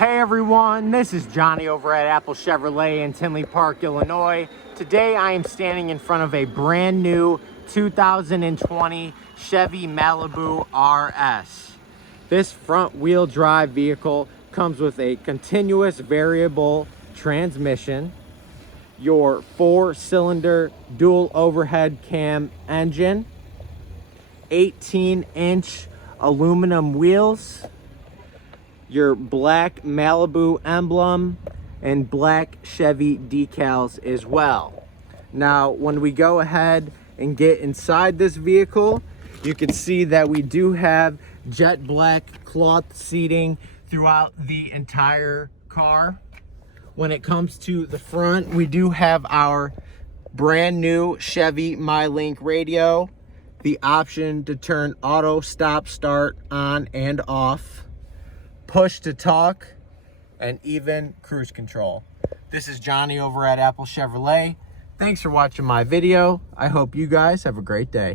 Hey everyone, this is Johnny over at Apple Chevrolet in Tinley Park, Illinois. Today I am standing in front of a brand new 2020 Chevy Malibu RS. This front wheel drive vehicle comes with a continuous variable transmission, your 4-cylinder dual overhead cam engine, 18-inch aluminum wheels, your black Malibu emblem, and black Chevy decals as well. Now, when we go ahead and get inside this vehicle, you can see that we do have jet black cloth seating throughout the entire car. When it comes to the front, we do have our brand new Chevy MyLink radio, the option to turn auto stop start on and off, push to talk, and even cruise control. This is Johnny over at Apple Chevrolet. Thanks for watching my video. I hope you guys have a great day.